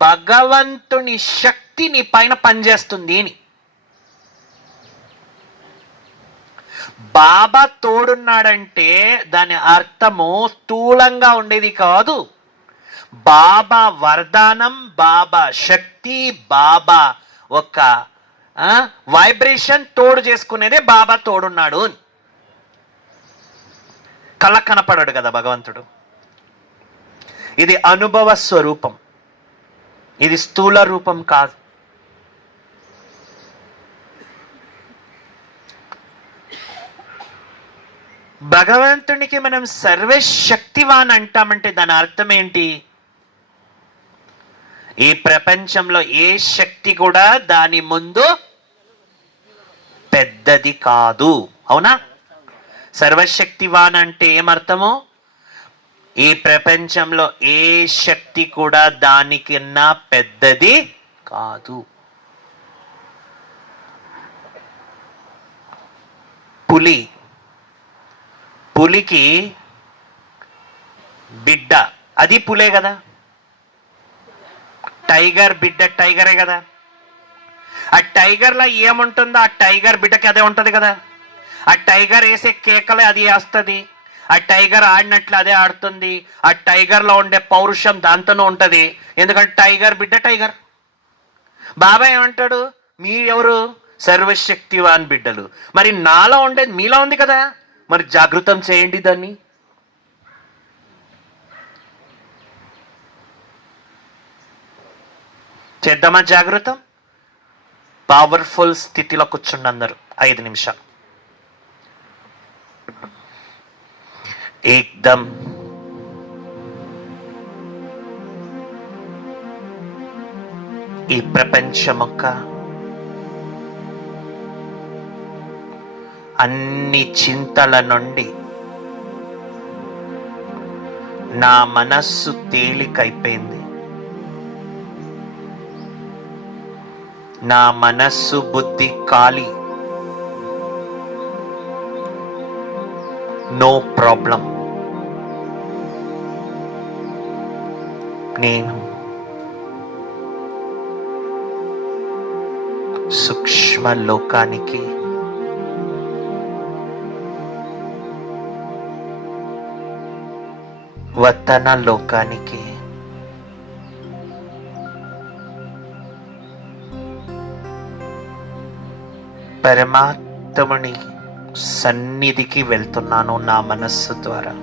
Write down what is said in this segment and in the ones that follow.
భగవంతుని శక్తి నీ పైన పనిచేస్తుంది అని. బాబా తోడున్నాడంటే దాని అర్థము స్థూలంగా ఉండేది కాదు. బాబా వరదానం బాబా శక్తి బాబా ఒక వైబ్రేషన్ తోడు చేసుకునేదే బాబా తోడున్నాడు అని. కళ్ళ కనపడాడు కదా భగవంతుడు. ఇది అనుభవ స్వరూపం. ఇది స్థూల రూపం కాదు. భగవంతునికి మనం సర్వశక్తివాన్ అంటామంటే దాని అర్థం ఏంటి? ఈ ప్రపంచంలో ఏ శక్తి కూడా దాని ముందు పెద్దది కాదు. అవునా? సర్వశక్తివాన్ అంటే ఏమర్థము? ఈ ప్రపంచంలో ఏ శక్తి కూడా దానికన్నా పెద్దది కాదు. పులి. పులికి బిడ్డ. అది పులే కదా. టైగర్ బిడ్డ టైగరే కదా. ఆ టైగర్లో ఏముంటుందో ఆ టైగర్ బిడ్డకి అదే ఉంటుంది కదా. ఆ టైగర్ వేసే కేకలే అది వేస్తుంది. ఆ టైగర్ ఆడినట్లు అదే ఆడుతుంది. ఆ టైగర్లో ఉండే పౌరుషం దాంతోనూ ఉంటుంది. ఎందుకంటే టైగర్ బిడ్డ టైగర్. బాబా ఏమంటాడు? మీరెవరు? సర్వశక్తివాన్ బిడ్డలు. మరి నాలో ఉండేది మీలో ఉంది కదా. మరి జాగృతం చేయండి దాన్ని. చేద్దామా జాగృతం? పవర్ఫుల్ స్థితిలో కూర్చుండి అందరు ఐదు నిమిషాలు. एकदम। ఈ ప్రపంచమొక్క అన్ని చింతల నుండి నా మనస్సు తేలికైపోయింది. నా మనస్సు బుద్ధి ఖాళీ. నో ప్రాబ్లం నేను సూక్ష్మ లోకానికి వతన లోకానికి పరమాత్ముని సన్నిధికి వెళ్తున్నాను నా మనస్సు ద్వారా.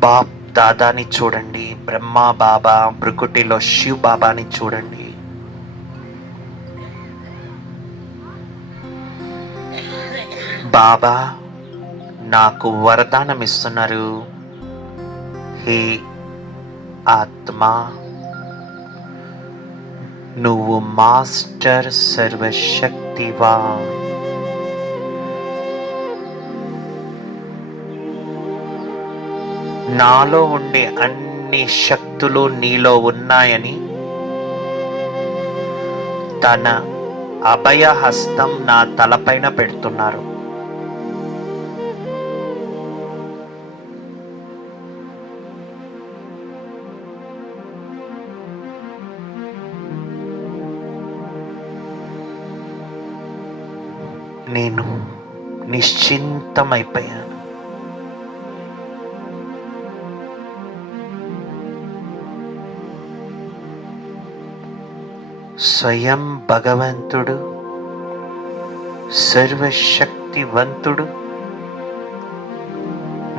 బాప్ దాదాని చూడండి బ్రహ్మ బాబా బ్రుకుటిలో శివ్ బాబాని చూడండి. బాబా నాకు వరదానం ఇస్తున్నారు. హే ఆత్మా నువ్వు మాస్టర్ సర్వశక్తివా నాలో ఉండే అన్ని శక్తులు నీలో ఉన్నాయని తన అభయ హస్తం నా తలపైన పెడుతున్నారు. నేను నిశ్చింతమైపోయాను. స్వయం భగవంతుడు సర్వశక్తివంతుడు.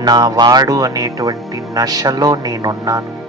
నా వాడు అనేటువంటి నశలో నేనున్నాను.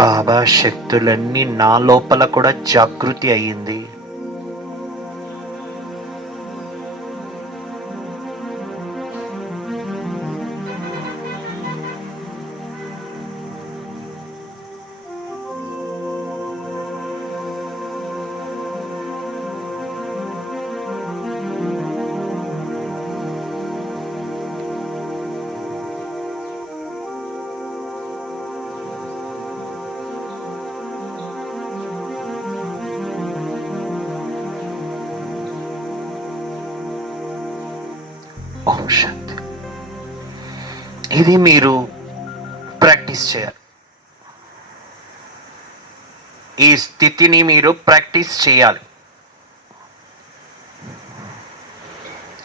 బాబా శక్తులన్నీ నా లోపల కూడా జాగృతి అయ్యింది. ఓం శాంతి ఇది మీరు ప్రాక్టీస్ చేయాలి. ఈ స్థితిని మీరు ప్రాక్టీస్ చేయాలి.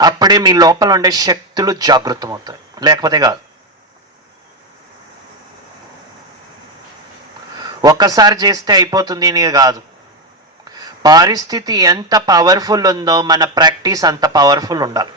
అప్పుడే మీ లోపల ఉండే శక్తులు జాగృతమవుతాయి. లేకపోతే కాదు. ఒక్కసారి చేస్తే అయిపోతుంది అని కాదు. పరిస్థితి ఎంత పవర్ఫుల్ ఉందో మన ప్రాక్టీస్ అంత పవర్ఫుల్ ఉండాలి.